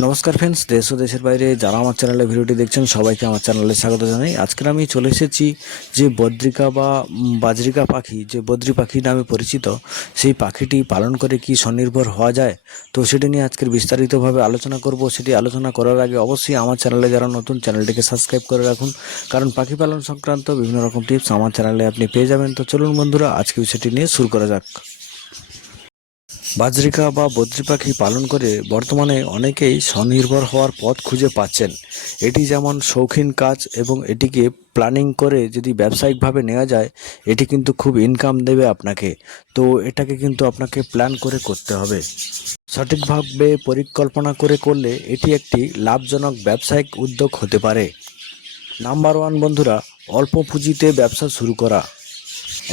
নমস্কার ফ্রেন্ডস, দেশ ও দেশের বাইরে যারা আমার চ্যানেলে ভিডিওটি দেখছেন সবাইকে আমার চ্যানেলে স্বাগত জানাই। আজকের আমি চলে এসেছি যে বদ্রিকা বা বাজরিকা পাখি, যে বদ্রি পাখি নামে পরিচিত, সেই পাখিটি পালন করে কি স্বনির্ভর হওয়া যায়, তো সেটি নিয়ে আজকের বিস্তারিতভাবে আলোচনা করব। সেটি আলোচনা করার আগে অবশ্যই আমার চ্যানেলে যারা নতুন, চ্যানেলটিকে সাবস্ক্রাইব করে রাখুন, কারণ পাখি পালন সংক্রান্ত বিভিন্ন রকম টিপস আমার চ্যানেলে আপনি পেয়ে যাবেন। তো চলুন বন্ধুরা, আজকে সেটি নিয়ে শুরু করা যাক। বাজরিকা বা বদ্রি পাখি পালন করে বর্তমানে অনেকেই স্বনির্ভর হওয়ার পথ খুঁজে পাচ্ছেন। এটি যেমন শৌখিন কাজ এবং এটিকে প্ল্যানিং করে যদি ব্যবসায়িকভাবে নেওয়া যায়, এটি কিন্তু খুব ইনকাম দেবে আপনাকে। তো এটাকে কিন্তু আপনাকে প্ল্যান করে করতে হবে। সঠিকভাবে পরিকল্পনা করে করলে এটি একটি লাভজনক ব্যবসায়িক উদ্যোগ হতে পারে। নাম্বার ওয়ান বন্ধুরা, অল্প পুঁজিতে ব্যবসা শুরু করা।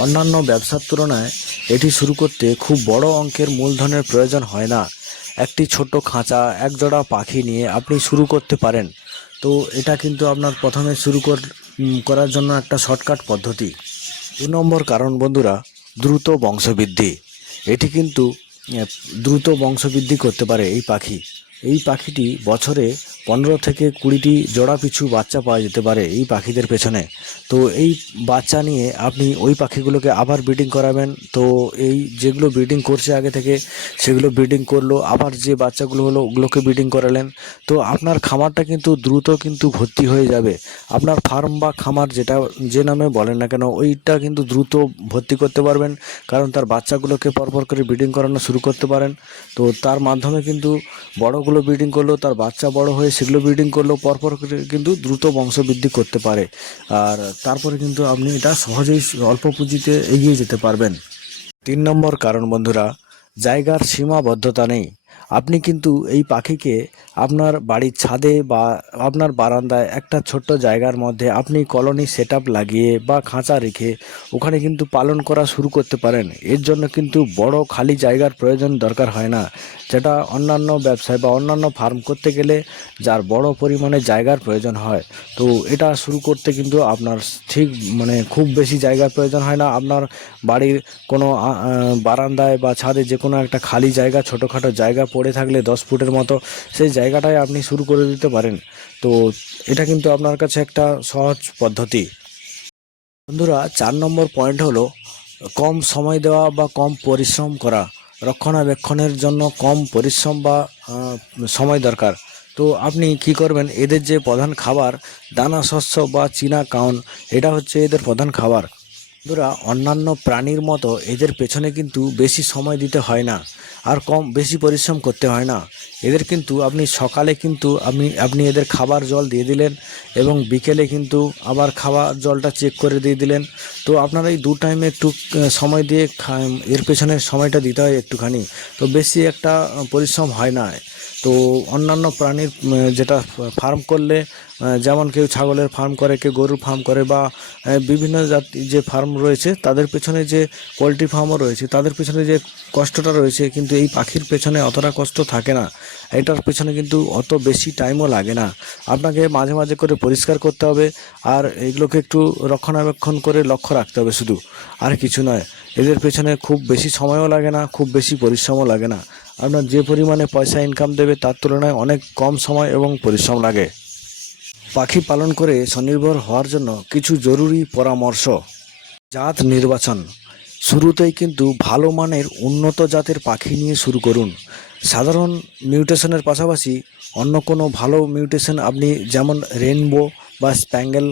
অন্যান্য ব্যবসার তুলনায় এটি শুরু করতে খুব বড় অঙ্কের মূলধনের প্রয়োজন হয় না। একটি ছোট খাঁচা, একজোড়া পাখি নিয়ে আপনি শুরু করতে পারেন। তো এটা কিন্তু আপনার প্রথমে করার জন্য একটা শর্টকাট পদ্ধতি। 2 নম্বর কারণ বন্ধুরা, দ্রুত বংশবৃদ্ধি। এটি কিন্তু দ্রুত বংশবৃদ্ধি করতে পারে এই পাখিটি বছরে 15 থেকে 20টি জোড়া পিছু বাচ্চা পাওয়া যেতে পারে এই পাখিদের পেছনে। তো এই বাচ্চা নিয়ে আপনি ওই পাখিগুলোকে আবার ব্রিডিং করাবেন। তো এই যেগুলো ব্রিডিং করছে আগে থেকে, সেগুলো ব্রিডিং করলো, আবার যে বাচ্চাগুলো হলো ওগুলোকে ব্রিডিং করালেন। তো আপনার খামারটা কিন্তু দ্রুত কিন্তু ভর্তি হয়ে যাবে। আপনার ফার্ম বা খামার যেটা যে নামে বলেন না কেন, ওইটা কিন্তু দ্রুত ভর্তি করতে পারবেন, কারণ তার বাচ্চাগুলোকে পরপর করে ব্রিডিং করানো শুরু করতে পারেন। তো তার মাধ্যমে কিন্তু বড়গুলো ব্রিডিং করলো, তার বাচ্চা বড় হয়ে সেগুলো ব্রিডিং করলো, পরপর করে কিন্তু দ্রুত বংশবৃদ্ধি করতে পারে। আর তারপরে কিন্তু আপনি এটা সহজেই অল্প পুঁজিতে এগিয়ে যেতে পারবেন। 3 নম্বর কারণ বন্ধুরা, জায়গার সীমাবদ্ধতা নেই। আপনি কিন্তু এই পাখিকে আপনার বাড়ির ছাদে বা আপনার বারান্দায় একটা ছোট্ট জায়গার মধ্যে আপনি কলোনি সেটআপ লাগিয়ে বা খাঁচা রেখে ওখানে কিন্তু পালন করা শুরু করতে পারেন। এর জন্য কিন্তু বড় খালি জায়গার প্রয়োজন দরকার হয় না, যেটা অন্যান্য ব্যবসায় বা অন্যান্য ফার্ম করতে গেলে যার বড় পরিমাণে জায়গার প্রয়োজন হয়। তো এটা শুরু করতে কিন্তু আপনার ঠিক খুব বেশি জায়গার প্রয়োজন হয় না। আপনার বাড়ির কোনো বারান্দায় বা ছাদে যে কোনো একটা খালি জায়গা, ছোটোখাটো জায়গা পড়ে থাকলে 10 ফুটের মতো, সেই জায়গাটায় আপনি শুরু করে দিতে পারেন। তো এটা কিন্তু আপনার কাছে একটা সহজ পদ্ধতি। বন্ধুরা, 4 নম্বর পয়েন্ট হলো কম সময় দেওয়া বা কম পরিশ্রম করা। রক্ষণাবেক্ষণের জন্য কম পরিশ্রম বা সময় দরকার। তো আপনি কি করবেন, এদের যে প্রধান খাবার দানা শস্য বা চীনা কাউন, এটা হচ্ছে এদের প্রধান খাবার। বন্ধুরা, অন্যান্য প্রাণীর মতো এদের পেছনে কিন্তু বেশি সময় দিতে হয় না, আর বেশি পরিশ্রম করতে হয় না। এদের কিন্তু আপনি সকালে কিন্তু আপনি এদের খাবার জল দিয়ে দিলেন, এবং বিকেলে কিন্তু আবার খাবার জলটা চেক করে দিয়ে দিলেন। তো আপনারা এই 2 টাইমে একটু সময় দিয়ে এর পেছনে সময়টা দিতে হয় একটুখানি। তো বেশি একটা পরিশ্রম হয় না। তো অন্যান্য প্রাণীর যেটা ফার্ম করলে, যেমন কেউ ছাগলের ফার্ম করে, কেউ গরুর ফার্ম করে, বা বিভিন্ন জাতি যে ফার্ম রয়েছে তাদের পেছনে, যে পোলট্রি ফার্মও রয়েছে তাদের পেছনে যে কষ্টটা রয়েছে, কিন্তু এই পাখির পেছনে অতটা কষ্ট থাকে না। এটার পেছনে কিন্তু অত বেশি টাইমও লাগে না। আপনাকে মাঝে মাঝে করে পরিষ্কার করতে হবে, আর এগুলোকে একটু রক্ষণাবেক্ষণ করে লক্ষ্য রাখতে হবে শুধু, আর কিছু নয়। এদের পেছনে খুব বেশি সময়ও লাগে না, খুব বেশি পরিশ্রমও লাগে না। আপনার যে পরিমাণে পয়সা ইনকাম দেবে তার তুলনায় অনেক কম সময় এবং পরিশ্রম লাগে। পাখি পালন করে স্বনির্ভর হওয়ার জন্য কিছু জরুরি পরামর্শ। জাত নির্বাচন। শুরুতেই কিন্তু ভালো মানের উন্নত জাতের পাখি নিয়ে শুরু করুন। সাধারণ মিউটেশনের পাশাপাশি অন্য কোনো ভালো মিউটেশন, আপনি যেমন রেনবো বা স্প্যাঙ্গেল,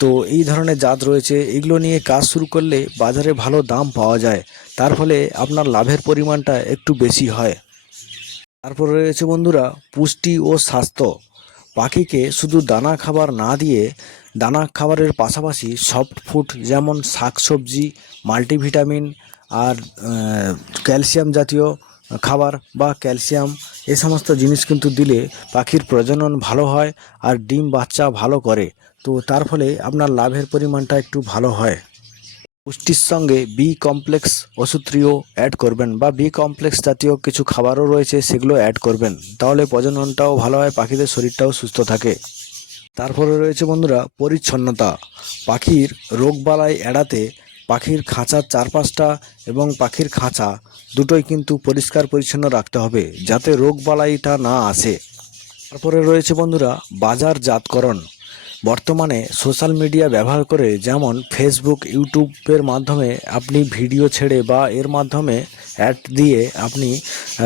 তো এই ধরনের জাত রয়েছে, এগুলো নিয়ে কাজ শুরু করলে বাজারে ভালো দাম পাওয়া যায়। তার ফলে আপনার লাভের পরিমাণটা একটু বেশি হয়। তারপরে রয়েছে বন্ধুরা, পুষ্টি ও স্বাস্থ্য। পাখিকে শুধু দানা খাবার না দিয়ে দানা খাবারের পাশাপাশি সফট ফুড, যেমন শাকসবজি, মাল্টিভিটামিন, আর ক্যালসিয়াম জাতীয় খাবার বা ক্যালসিয়াম, এই সমস্ত জিনিস কিন্তু দিলে পাখির প্রজনন ভালো হয় আর ডিম বাচ্চা ভালো করে। তো তার ফলে আপনার লাভের পরিমাণটা একটু ভালো হয়। পুষ্টির সঙ্গে বি কমপ্লেক্স ওষুধটিও অ্যাড করবেন, বা বি কমপ্লেক্স জাতীয় কিছু খাবারও রয়েছে সেগুলো অ্যাড করবেন, তাহলে প্রজননটাও ভালো হয়, পাখিদের শরীরটাও সুস্থ থাকে। তারপরে রয়েছে বন্ধুরা পরিচ্ছন্নতা। পাখির রোগবালাই এড়াতে পাখির খাঁচার চারপাশটা এবং পাখির খাঁচা দুটোই কিন্তু পরিষ্কার পরিচ্ছন্ন রাখতে হবে, যাতে রোগবালাইটা না আসে। তারপরে রয়েছে বন্ধুরা বাজারজাতকরণ। বর্তমানে সোশ্যাল মিডিয়া ব্যবহার করে যেমন ফেসবুক, ইউটিউবের মাধ্যমে আপনি ভিডিও ছেড়ে বা এর মাধ্যমে অ্যাড দিয়ে আপনি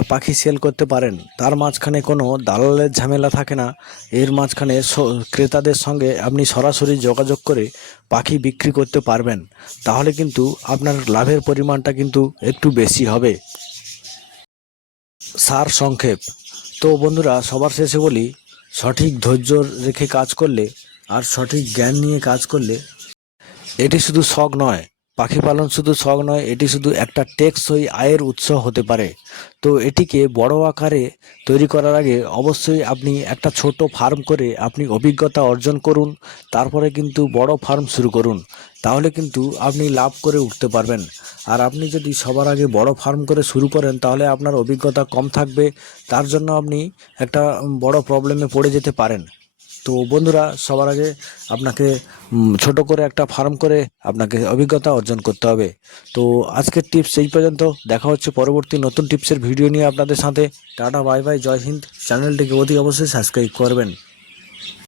পাখি সেল করতে পারেন। তার মাঝখানে কোনো দালালের ঝামেলা থাকে না। এর মাঝখানে ক্রেতাদের সঙ্গে আপনি সরাসরি যোগাযোগ করে পাখি বিক্রি করতে পারবেন। তাহলে কিন্তু আপনার লাভের পরিমাণটা কিন্তু একটু বেশি হবে। সার সংক্ষেপ। তো বন্ধুরা, সবার শেষে বলি, সঠিক ধৈর্য রেখে কাজ করলে আর সঠিক জ্ঞান নিয়ে কাজ করলে এটি শুধু শখ নয়, পাখি পালন শুধু শখ নয়, এটি শুধু একটা টেকসই আয়ের উৎস হতে পারে। তো এটিকে বড় আকারে তৈরি করার আগে অবশ্যই আপনি একটা ছোট ফার্ম করে আপনি অভিজ্ঞতা অর্জন করুন। তারপরে কিন্তু বড় ফার্ম শুরু করুন। তাহলে কিন্তু আপনি লাভ করে উঠতে পারবেন। আর আপনি যদি সবার আগে বড় ফার্ম করে শুরু করেন তাহলে আপনার অভিজ্ঞতা কম থাকবে। তার জন্য আপনি একটা বড় প্রবলেমে পড়ে যেতে পারেন। তো বন্ধুরা, সবার আগে আপনাকে ছোট করে একটা ফার্ম করে আপনাকে অভিজ্ঞতা অর্জন করতে হবে। তো আজকের টিপস এই পর্যন্ত। দেখা হচ্ছে পরবর্তী নতুন টিপসের ভিডিও নিয়ে আপনাদের সাথে। টাটা, বাই বাই, জয় হিন্দ। চ্যানেলটিকে অতি অবশ্যই সাবস্ক্রাইব করবেন।